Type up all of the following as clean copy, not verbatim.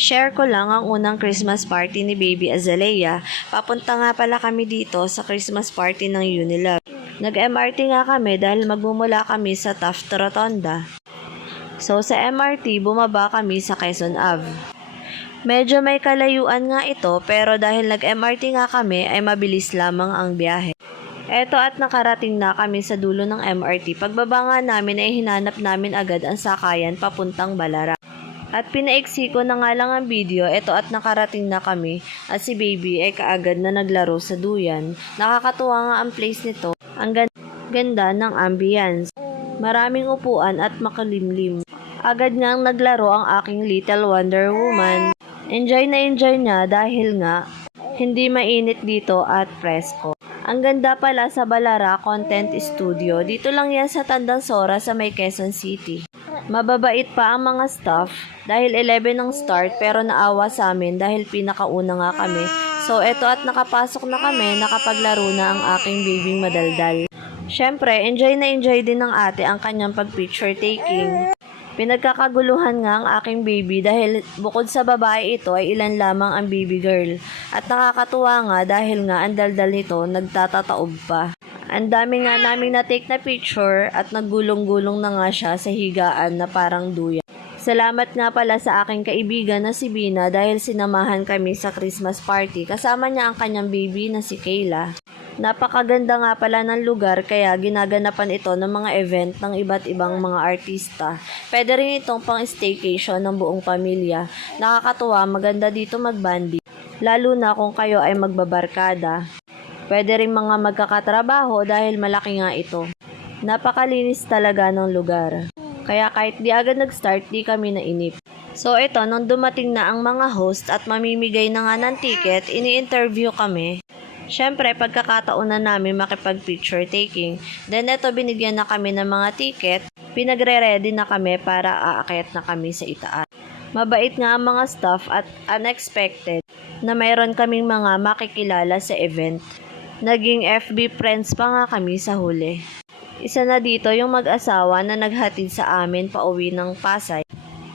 Share ko lang ang unang Christmas party ni Baby Azalea. Papunta nga pala kami dito sa Christmas party ng Unilove. Nag-MRT nga kami dahil magmumula kami sa Taft Rotonda. So sa MRT, bumaba kami sa Quezon Ave. Medyo may kalayuan nga ito pero dahil nag-MRT nga kami ay mabilis lamang ang biyahe. Eto at nakarating na kami sa dulo ng MRT. Pagbaba nga namin ay hinanap namin agad ang sakayan papuntang Balara. At pinaiksi ko na nga lang ang video, eto at nakarating na kami at si Baby ay kaagad na naglaro sa duyan. Nakakatuwa nga ang place nito, ang ganda ng ambience. Maraming upuan at makalimlim. Agad ngang naglaro ang aking Little Wonder Woman. Enjoy na enjoy niya dahil nga hindi mainit dito at presko. Ang ganda pala sa Balara Content Studio. Dito lang yan sa Tandang Sora sa may Quezon City. Mababait pa ang mga staff dahil 11 ang start pero naawa sa amin dahil pinakauna nga kami. So eto at nakapasok na kami, nakapaglaro na ang aking babyng madaldal. Syempre, enjoy na enjoy din ng ate ang kanyang pag-picture taking. Pinagkakaguluhan nga ang aking baby dahil bukod sa babae ito ay ilan lamang ang baby girl. At nakakatuwa nga dahil nga ang daldal nito nagtatataob pa. Ang dami nga naming na-take na picture at naggulong-gulong na nga siya sa higaan na parang duya. Salamat nga pala sa aking kaibigan na si Bina dahil sinamahan kami sa Christmas party. Kasama niya ang kanyang baby na si Kayla. Napakaganda nga pala ng lugar kaya ginaganapan ito ng mga event ng iba't ibang mga artista. Pwede rin itong pang staycation ng buong pamilya. Nakakatuwa, maganda dito magbanding. Lalo na kung kayo ay magbabarkada. Pwede rin mga magkakatrabaho dahil malaki nga ito. Napakalinis talaga ng lugar. Kaya kahit di agad nag-start, di kami nainip. So ito, nung dumating na ang mga host at mamimigay na nga ng ticket, ini-interview kami. Syempre, pagkakataon na namin makipag-picture taking. Then ito, binigyan na kami ng mga ticket. Pinagre-ready na kami para aakyat na kami sa itaas. Mabait nga ang mga staff at unexpected na mayroon kaming mga makikilala sa event. Naging FB friends pa nga kami sa huli. Isa na dito yung mag-asawa na naghatid sa amin pauwi ng Pasay.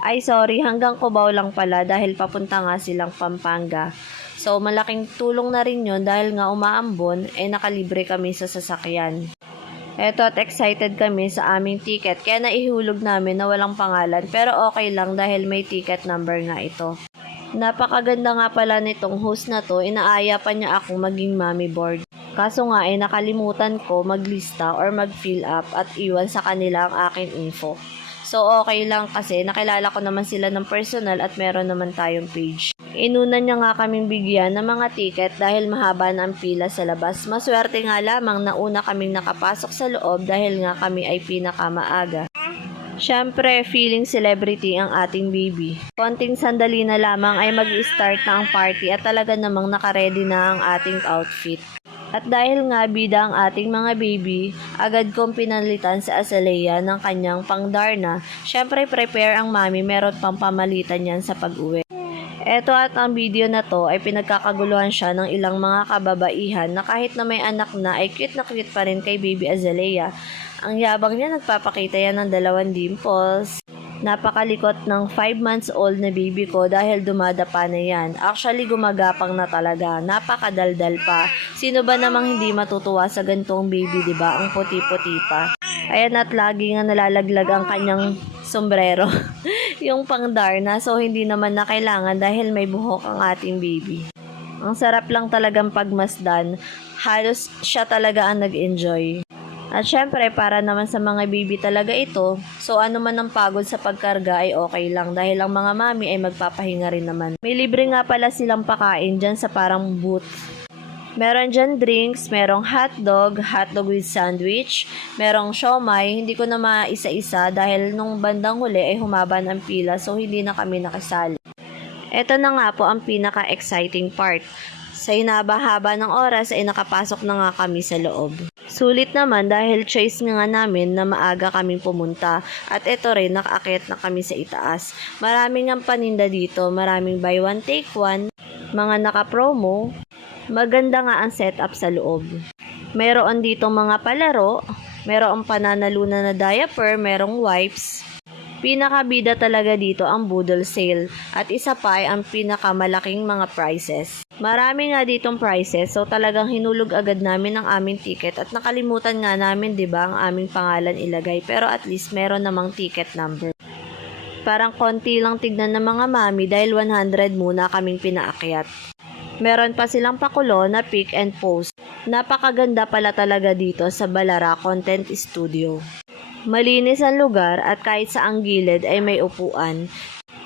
Ay sorry, hanggang Cubao lang pala dahil papunta nga silang Pampanga. So malaking tulong na rin yun dahil nga umaambon ay nakalibre kami sa sasakyan. Eto at excited kami sa aming ticket kaya naihulog namin na walang pangalan pero okay lang dahil may ticket number nga ito. Napakaganda nga pala nitong host na to, inaaya pa niya ako maging mommy board. Kaso nga ay nakalimutan ko maglista or mag-fill up at iwan sa kanila ang aking info. So okay lang kasi nakilala ko naman sila ng personal at meron naman tayong page. Inuna niya nga kaming bigyan ng mga ticket dahil mahaba na ang pila sa labas. Maswerte nga lamang na una kaming nakapasok sa loob dahil nga kami ay pinakamaaga. Syempre, feeling celebrity ang ating baby. Konting sandali na lamang ay mag-i-start na ang party at talaga namang nakaredy na ang ating outfit. At dahil nga bida ang ating mga baby, agad kong pinalitan sa Azalea ng kanyang pangdarna. Syempre, prepare ang mami, meron pang pamalitan yan sa pag-uwi. Eto at ang video na to ay pinagkakaguluhan siya ng ilang mga kababaihan na kahit na may anak na ay cute na cute pa rin kay Baby Azalea. Ang yabang niya, nagpapakita yan ng 2 dimples. Napakalikot ng 5 months old na baby ko dahil dumadapa na yan. Actually, gumagapang na talaga. Napakadaldal pa. Sino ba namang hindi matutuwa sa gantong baby, diba? Ang puti-puti pa. Ayan at lagi nga nalalaglag ang kanyang sombrero. Yung pangdarna. So, hindi naman na kailangan dahil may buhok ang ating baby. Ang sarap lang talagang pagmasdan. Halos siya talaga ang nag-enjoy. At syempre, para naman sa mga baby talaga ito, so ano man ang pagod sa pagkarga ay okay lang dahil ang mga mami ay magpapahinga rin naman. May libre nga pala silang pakain dyan sa parang booth. Meron dyan drinks, merong hotdog with sandwich, merong siomay, hindi ko na maisa-isa dahil nung bandang huli ay humaba ng pila so hindi na kami nakasali. Ito na nga po ang pinaka-exciting part. Sa hinaba-haba ng oras ay nakapasok na nga kami sa loob. Sulit naman dahil choice nga namin na maaga kaming pumunta at ito rin nakaakyat na kami sa itaas. Maraming ang paninda dito, maraming buy one take one, mga naka-promo. Maganda nga ang setup sa loob. Meron ditong mga palaro, merong pananalunan na diaper, merong wipes. Pinakabida talaga dito ang Boodle Sale at isa pa ay ang pinakamalaking mga prizes. Marami nga ditong prizes so talagang hinulog agad namin ang aming ticket at nakalimutan nga namin 'di ba ang aming pangalan ilagay pero at least meron namang ticket number. Parang konti lang tignan ng mga mami dahil 100 muna kaming pinaakyat. Meron pa silang pakulo na pick and post. Napakaganda pala talaga dito sa Balara Content Studio. Malinis ang lugar at kahit sa ang gilid ay may upuan.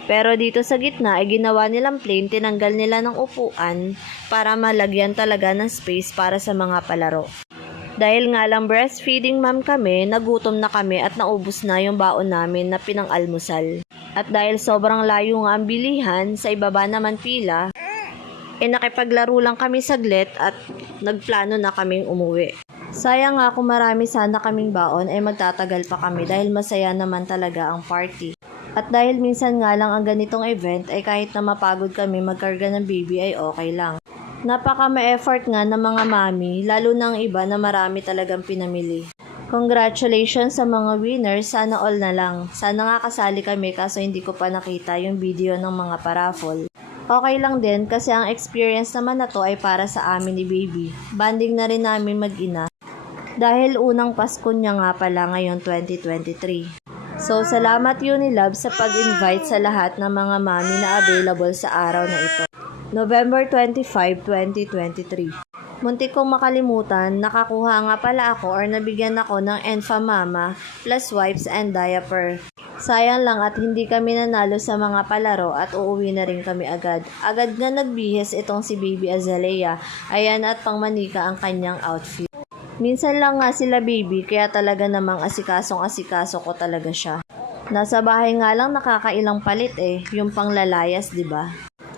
Pero dito sa gitna ay ginawa nilang plain, tinanggal nila ng upuan para malagyan talaga ng space para sa mga palaro. Dahil nga lang breastfeeding mom kami, nagutom na kami at naubos na yung baon namin na pinang-almusal. At dahil sobrang layo nga ang bilihan, sa ibaba naman pila, nakipaglaro lang kami saglit at nagplano na kaming umuwi. Sayang nga kung marami sana kaming baon ay magtatagal pa kami dahil masaya naman talaga ang party. At dahil minsan nga lang ang ganitong event ay kahit na mapagod kami magkarga ng baby ay okay lang. Napaka ma-effort nga ng mga mami, lalo na ang iba na marami talagang pinamili. Congratulations sa mga winners, sana all na lang. Sana nga kasali kami kaso hindi ko pa nakita yung video ng mga paraffle. Okay lang din kasi ang experience naman na to ay para sa amin ni baby. Banding na rin namin mag-ina. Dahil unang Pasko niya nga pala ngayon 2023. So salamat Unilab sa pag-invite sa lahat ng mga mami na available sa araw na ito. November 25, 2023. Muntik kong makalimutan, nakakuha nga pala ako or nabigyan ako ng Enfa Mama plus wipes and diaper. Sayang lang at hindi kami nanalo sa mga palaro at uuwi na rin kami agad. Agad nga nagbihis itong si Baby Azalea. Ayan at pangmanika ang kanyang outfit. Minsan lang nga sila baby kaya talaga namang asikasong-asikaso ko talaga siya. Nasa bahay nga lang nakakailang palit yung panglalayas 'di ba?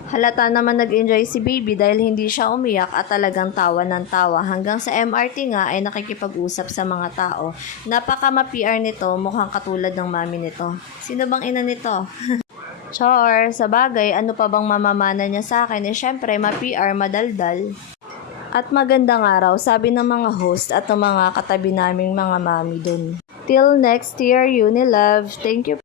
Halata naman nag-enjoy si baby dahil hindi siya umiyak at talagang tawa ng tawa hanggang sa MRT nga ay nakikipag-usap sa mga tao. Napaka ma-PR nito, mukhang katulad ng mami nito. Sino bang ina nito? Char, sa bagay, ano pa bang mamamana niya sa akin? Syempre, ma-PR, madaldal. At magandang araw, sabi ng mga host at ng mga katabi naming mga mami dun. Till next year, Unilove. Thank you.